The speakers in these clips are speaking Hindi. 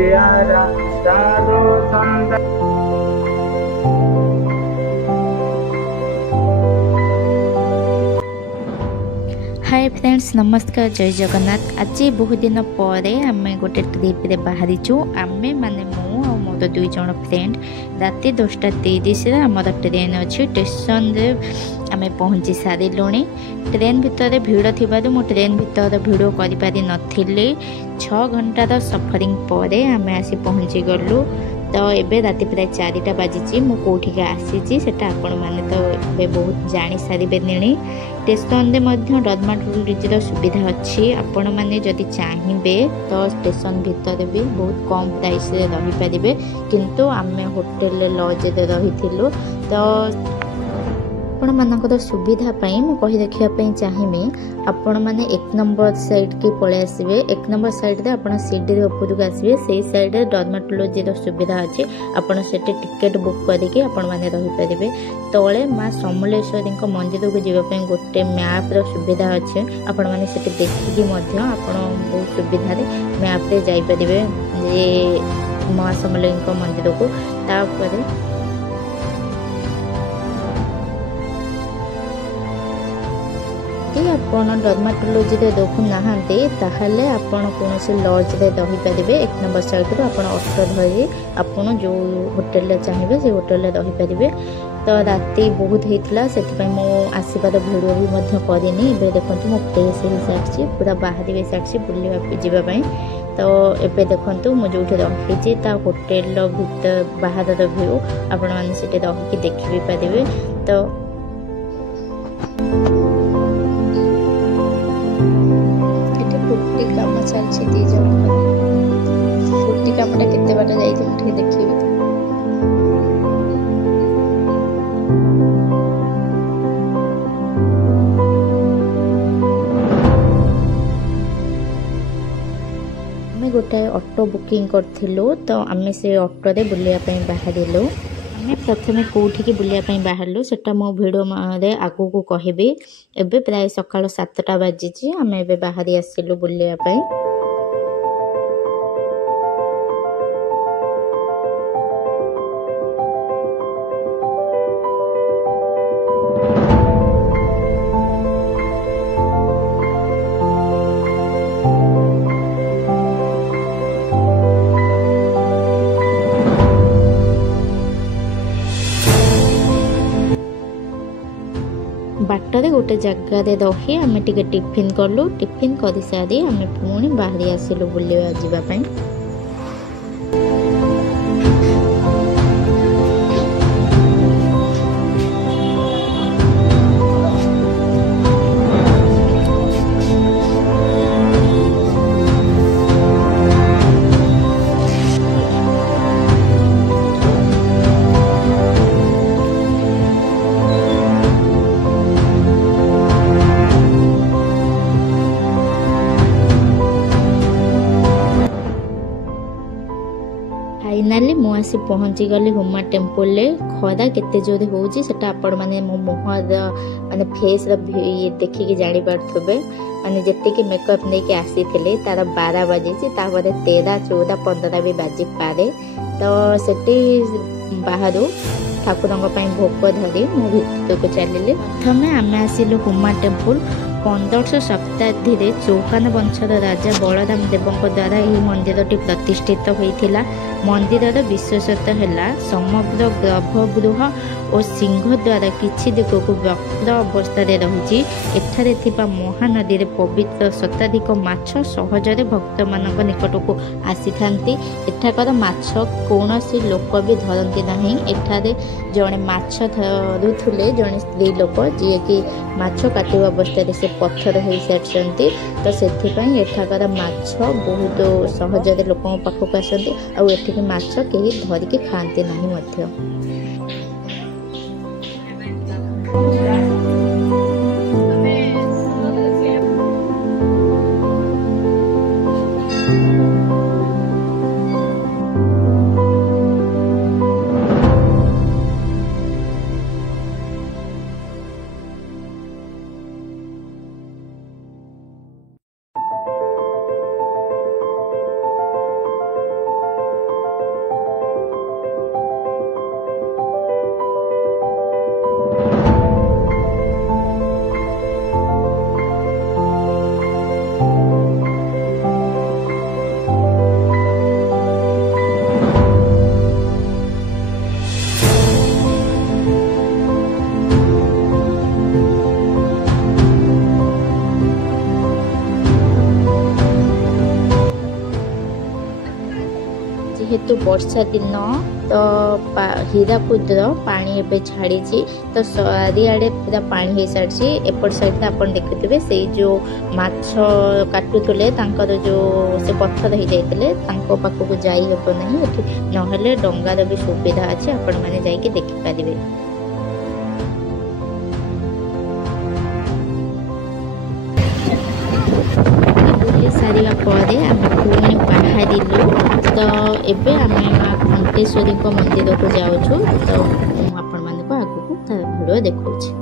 प्यारा साधु संत। हाय फ्रेंड्स, नमस्कार, जय जगन्नाथ। आज बहुत दिन पर आम गोटे ट्रिप रे बाहरीचु। आमे माने मु और मोर 2 जण फ्रेंड राति 10:30 आमर ट्रेन अच्छी स्टेशन रे आमे पहुँची सारूँ। ट्रेन भितर भिड़ थी मु ट्रेन भितर भिडियो करि नथिली। 6 घंटार सफरिंग पर आमे आसी पहुँची गलु। तो एबे राति प्राय 4टा बाजी मु कोठिका आसी सेटा आपण माने तो ए बहुत जानी सारिबे निणी। स्टेशन रे मध्य डर्माटोरीर सुविधा अच्छी। आपण माने जदि चाहिबे तो स्टेशन भितर भी बहुत कम प्राइस रे रही पारिबे। किंतु आमे होटल लॉज रे रहिथिलु। तो आपण मानकर सुविधा पाई मु कहि देखिया पई चाहिबे। आपण माने 1 नंबर साइड के पळे आसीबे। 1 नंबर साइड रे आपण सीट रे ऊपर आसीबे। सेही साइड रे डर्माटोलॉजी रो सुविधा अछि। आपण सेटे टिकट बुक करके आपण माने रहि परिबे। तळे मां समलेश्वरी को मंदिर को जीवा पई गोटे मैप रो सुविधा अछि। आपण माने सेटे देखि मध्य आपण बहुत सुविधा रे मैप रे जाई परिबे जे मां समलेश्वरी को मंदिर को। तापर आपण डर्माटोलॉजी रे देखु नाहांते ताहले आपण कोनोसी लॉज रे रही परिबे। 1 नंबर साइड रो आपण ऑटो धरि आपण जो होटल रे चाहिबे से होटल रे रही परिबे। तो राति बहुत हेतला सेति पई मो आसीबार वीडियो भी मध्य करिनी। एबे देखंतु मो प्लेस हिसाब पूरा बाहरी बे साक्षी बुलिया जिबा पई। तो एबे देखंतु मो जोठी रहिछि ता होटल रो भीतर बाहर रो व्यू आपण माने सेते रहि के देखि भी परिबे। तो काम चलछि 2 जण फुटी कामटा केते बाटा जाइछि मुठी देखिबे। आमे गोटे ऑटो बुकिंग करथिलु। तो आमे से ऑटो रे बुलिया पई बाहरिलु। आमे प्रथमे कोठी की बुलिया पई बाहरलु सेटा मो वीडियो रे आगु को कहबे। एबे प्राय सकाळ 7टा बाजिछि। आमे एबे बाहरी आसिलु बुलिया पई। बाटरे गोटे जगह रही आम टे टिफिन कलु। टिफिन कर सारी आम पुणी बाहरी आसिलु बुलिया जिबा पई। फाइनाली मु आसी पहुँची गली हुमा टेम्पल रे। खरा केते जोरे होउची सेटा आपण माने मो मुहर माने फेस र देखि के जानि पारथबे। माने जत्ते के मेकअप नै के आसी थिले तारा 12 बजे से तावरे 13 14 15 भी बाजी पारे। तो सेटी बाहरु ठाकुरंग पई भोग धरी मु भितर को चलिले। प्रथमे आमे आसिलु हुमा टेम्पल। 1500 शताब्दी रे चौहान वंशर राजा बलराम देवଙ୍କ द्वारा यह मंदिरटी प्रतिष्ठित होइथिला। मंदिरर विशेषता है समग्र गर्भगृह और सिंह द्वारा किछि दिग को वक्र अवस्था रही। एठारे थिबा महानदी रे पवित्र शताधिक माछ सहजरे भक्त मानक निकट को आसी थांती। एठाकर माछ कौनसी लोक भी धरती नहीं। एठारे जड़े माछ धरुथुले जड़े स्त्री लोक जी कि माछ काटिवा अवस्था से पत्थर हो सारी। तो से एठाकर माछ बहुत सहजरे लोक पाखक आसती। आठिक माछ कहीं धरिकी खाती नहीं मध्य। वर्षा दिन तो हीराकुदर पानी एबे छाड़ी तो चारिआडे पूरा पानी हो सारी एपट साइड आप देखुथे से जो माछ काटुले जो से पत्थर हो जाते पाखक जाई हेब ना ना डंगार भी सुविधा अच्छे आपण मैंने जाकि देखिपारे। बुली सारा पर आम पुणी बाहर तो एबे आम घंटेश्वरी मंदिर को जाऊँ तो आपण मानक आगू भिडियो देखा।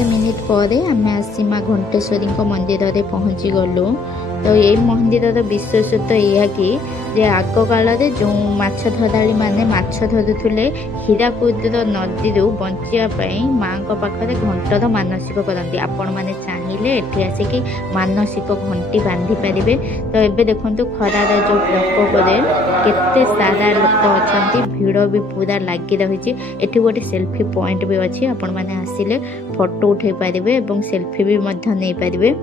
मिनिट पर आम आसी माँ घंटेश्वरी मंदिर में पहुँची गलु। तो ये मंदिर विशेषत्व यह कि जे आग काल जो माछ धराड़ी मैंने माछ धरुले हीराकुद नदी बचाई माँ पाखे घंटर मानसिक करती आपण मैंने चाहिए एटी आसिक मानसिक घंटी बांधि पारे। तो ये देखो खरार जो प्रकोप केते सारा लोक अच्छा भिड़ भी पूरा लगी रही। एटी गोटे सेल्फी पॉइंट भी अच्छी आपण मैंने आसिले फोटो उठे पारे और सेल्फी भी नहीं पारे।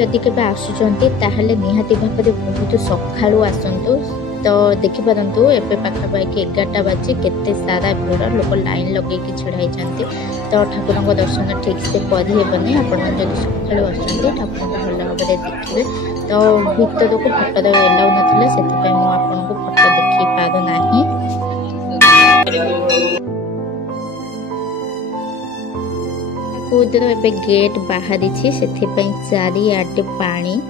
जदि के आसुचंती ताहले निहाती भाव बहुत सकाळु आसंतु। तो देखि परंतु एबे पाखापाखि 11टा बाजे केते सारा भिड़ लोक लाइन लगे छिड़ा होती। तो ठाकुर को दर्शन ठीक से करी हेबनी आपण जब सकाळु आसंती ठाकुर भल भाव देखिए। तो भीतर को फोटो एलाउ नथिला सेति मु आपण को फोटो देखि पारो नाही। कुदर एबे गेट बाहरी छी सेति चारिआडे पानी।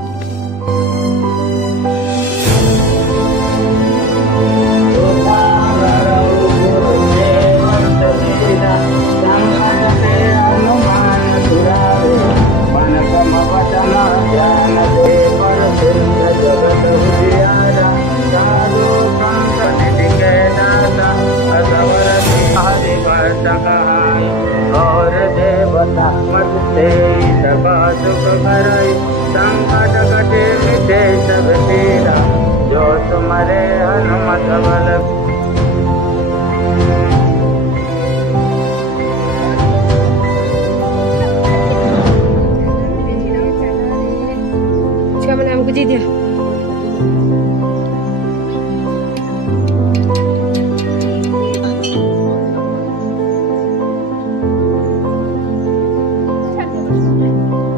और देवता मत से सबा दुख भरई संकट कटे मिटे सब पीरा जो तुम्हारे हनुमत बल। हमको जी दिया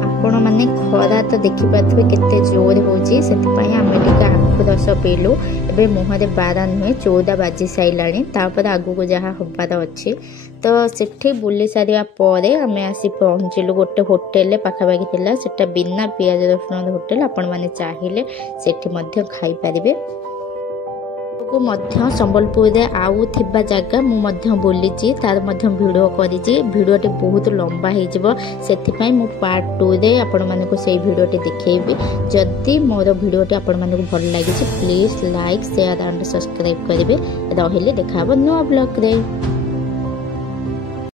आपण मैंने खरा तो देखी पारे केते जोर होची सेतिपई आमे टिका आखु रस पीलु। एबे मुहरे 12 नुहे 14 बाजी साइलाणी तापर आगु को जहा होबार अच्छी। तो सेठी बुली सारिया परे आमे आसी पहुँचलु गोटे होटेल पाखापाखि थिला सेटा बिना पियाज रसुण होटेल। आपण माने चाहिए सेठी मध्य खाई पारिबे। को मध्य संबलपुर रे आउ थिबा जगह मु मध्य बोलीची तार मध्य वीडियो करिची। वीडियोटी बहुत लंबा हे जिवो सेथिपई मु पार्ट 2 रे आपण माने को सेही वीडियोटी देखैबी। जदि मोर वीडियोटी आपण माने को भल लागिची please like share and subscribe करिवे। रहिले देखाबो नो ब्लॉग रे।